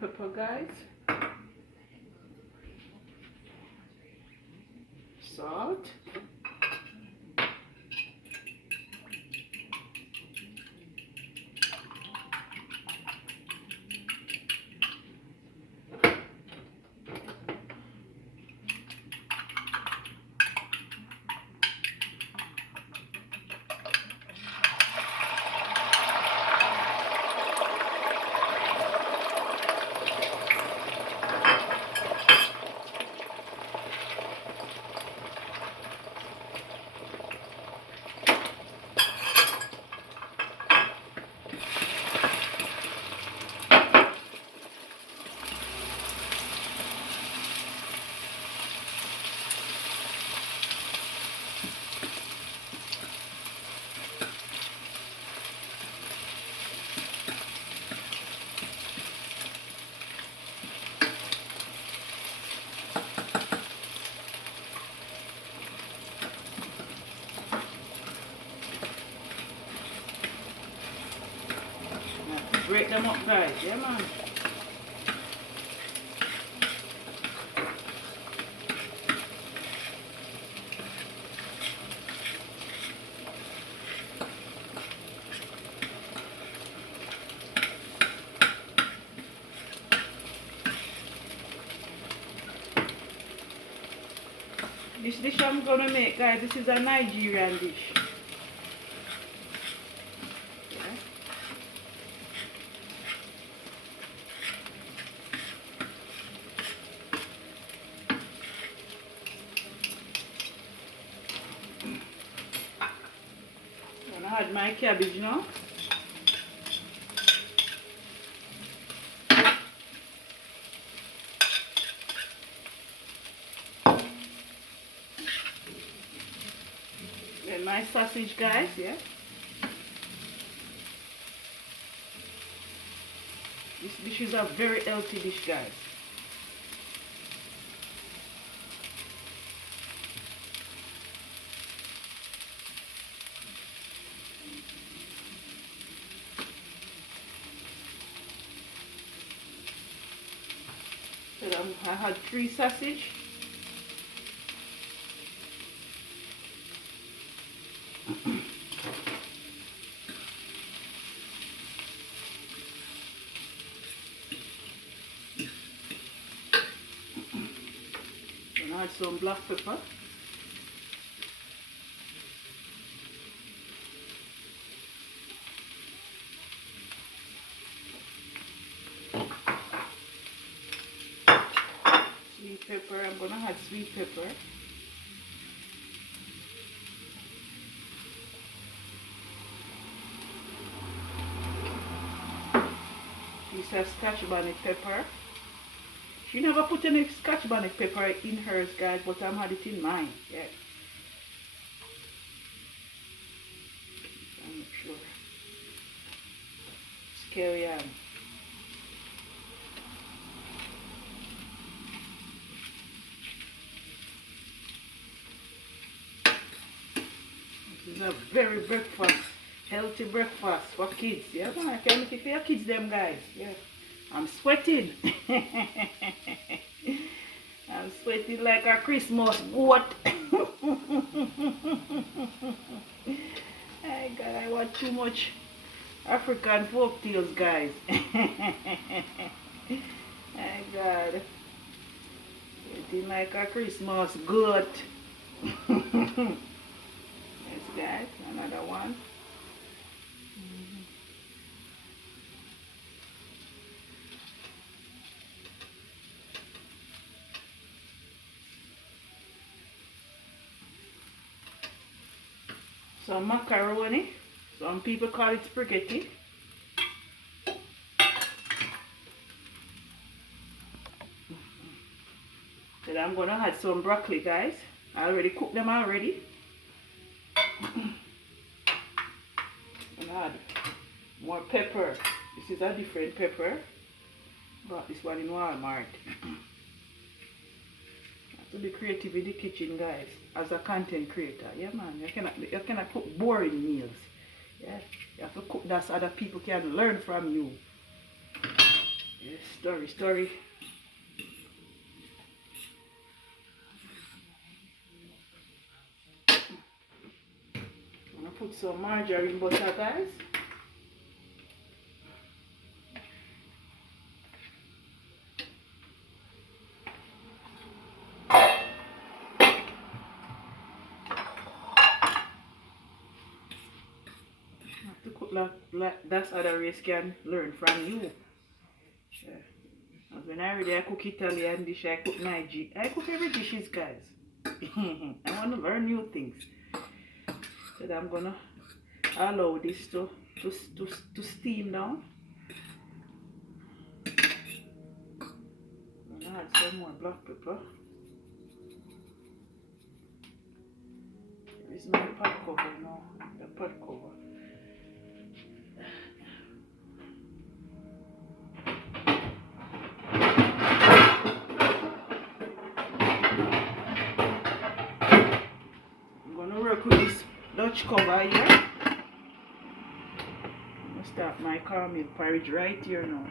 pepper, guys. Salt. Break them up, guys. Yeah, man. This dish I'm gonna make, guys, this is a Nigerian dish. Yeah. I'm gonna add my cabbage now. Then my sausage, guys, yeah. This dish is a very healthy dish, guys. So I had 3 sausage. And add some black pepper. Sweet pepper, I'm gonna add sweet pepper. Piece of scotch bonnet pepper. She never put any scotch bonnet pepper in hers, guys, but I'm had it in mine. Yeah. I'm not sure. Scary on. This is a very healthy breakfast for kids. Yeah, man, I can make it for your kids, them guys. Yeah. I'm sweating. I'm sweating like a Christmas goat. Oh God, I watch too much African folk tales, guys. Oh God. Sweating like a Christmas goat. Yes, guys, another one. Some macaroni. Some people call it spaghetti. Then I'm gonna add some broccoli, guys. I already cooked them already. And add more pepper. This is a different pepper. Bought this one in Walmart. Have to be creative in the kitchen, guys, as a content creator. Yeah, man. You cannot cook boring meals. Yeah, you have to cook that so other people can learn from you. Yes, story. I'm gonna put some margarine butter, guys. Have to cook like that's how the race can learn from you. Yeah. And when I cook Italian dish, I cook Nigerian. I cook every dishes, guys. I want to learn new things. So I'm gonna allow this to steam down. I'm gonna add some more black pepper. Here is my pot cover now. The pot cover. I'm gonna work with this Dutch cover here. I'm gonna start my caramel porridge right here now.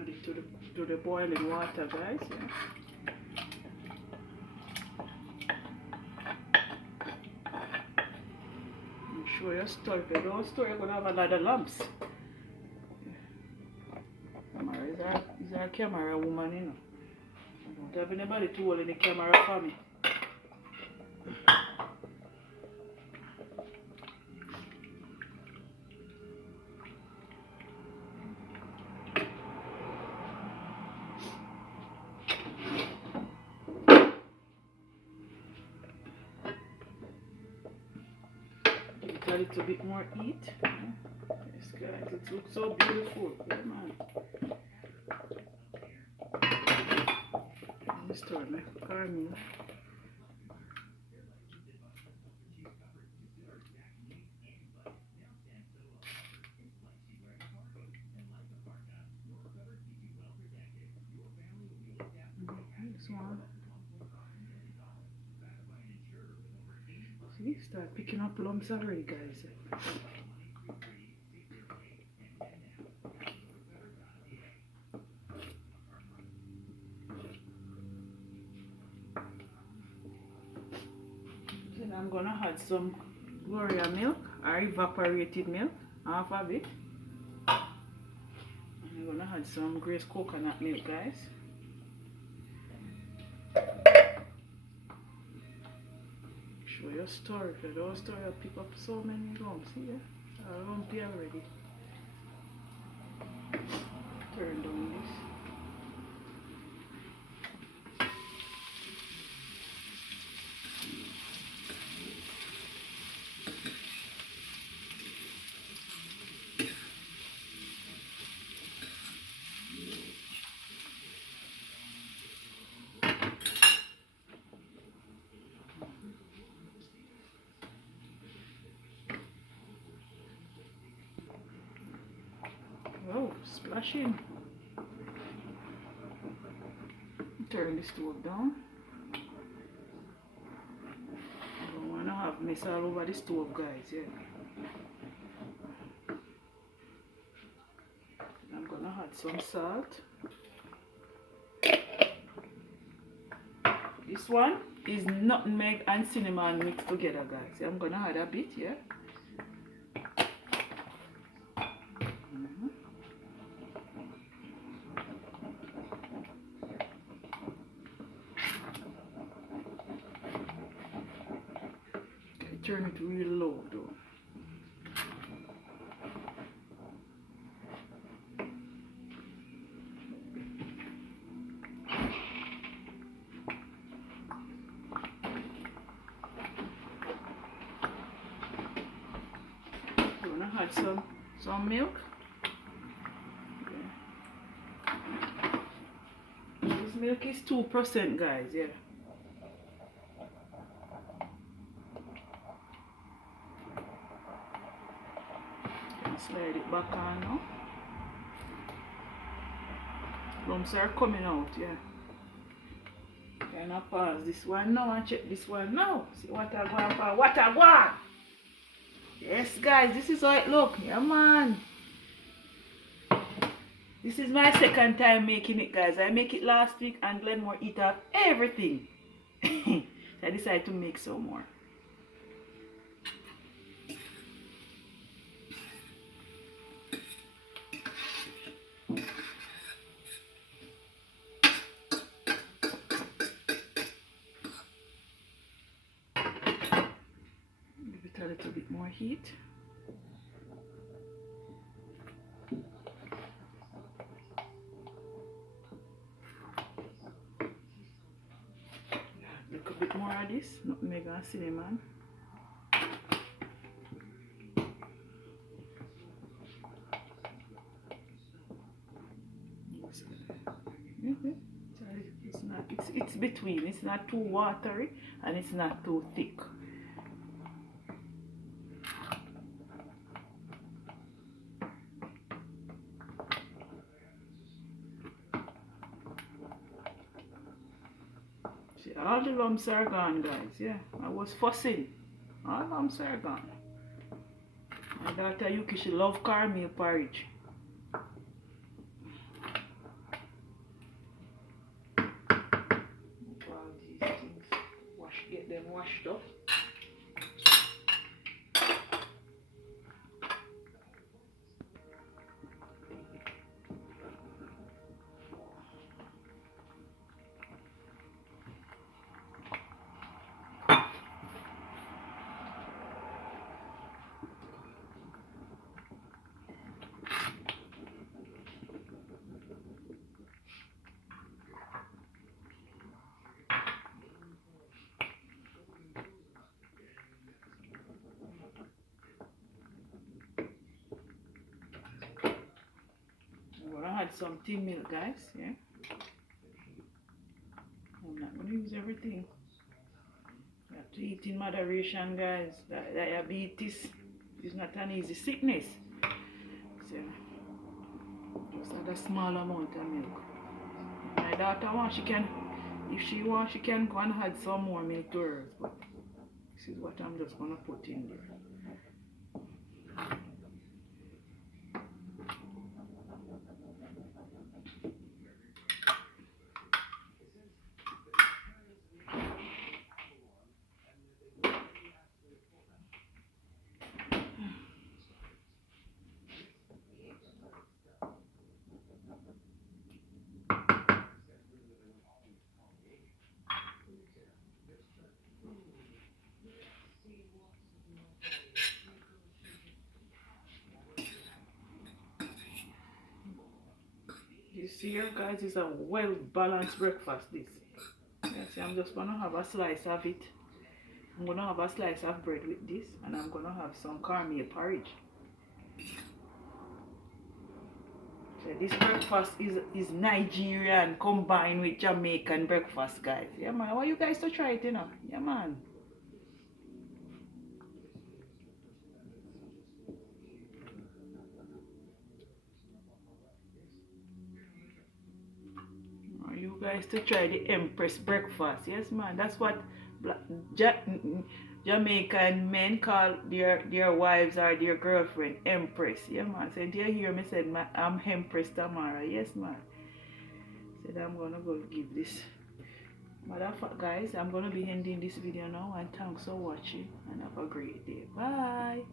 Add it to the boiling water, guys. Yeah. Show your store. If you don't store, you're gonna have a lot of lumps. Camera is our camera woman, you know. I don't have anybody to hold in the camera for me. Give it a little bit more heat. Yes, guys, it looks so beautiful. Yeah, man. Let me start my caramel. This one. See, start picking up lumps already, guys. Then I'm gonna add some Gloria milk or evaporated milk, half of it. And I'm gonna add some Grace coconut milk, guys. Show your store. If you don't store, you'll pick up so many lumps. See, yeah? A lumpy already. Turn down this. Oh, splashing. Turn the stove down. I don't want to have mess all over the stove, guys. Yeah. I'm gonna add some salt. This one is nutmeg and cinnamon mixed together, guys. I'm gonna add a bit, yeah. Turn it real low though. You wanna add some milk? Okay. This milk is 2%, guys, yeah. Slide it back on now. Lumps are coming out, yeah. Can I pause this one now and check this one now? See what I want for what I want. Yes guys, this is how it look. Yeah man. This is my second time making it guys. I make it last week and Glenmore eat up everything. So I decided to make some more. Give it a little bit more heat. Look a bit more of this, nutmeg and cinnamon. It's between. It's not too watery and it's not too thick. See, all the lumps are gone, guys. Yeah, I was fussing. All lumps are gone. My daughter Yuki, she love caramel porridge. All these things, get them washed up. I'm gonna add some tea milk, guys. Yeah, I'm not gonna use everything. You have to eat in moderation, guys. Diabetes is not an easy sickness. So just add a small amount of milk. My daughter wants, if she wants, she can go and add some more milk to hers. But this is what I'm just gonna put in there. You see here, guys, is a well balanced breakfast. This. See, I'm just gonna have a slice of it. I'm gonna have a slice of bread with this, and I'm gonna have some caramel porridge. So this breakfast is Nigerian combined with Jamaican breakfast, guys. Yeah man, I want you guys to try it, you know. Yeah man. You guys to try the Empress breakfast. Yes man, that's what Jamaican men call their wives or their girlfriend, Empress. Yeah man, so do you hear me said I'm Empress Tamara? Yes man. Said I'm gonna go give this. But guys, I'm gonna be ending this video now, and thanks for watching and have a great day. Bye.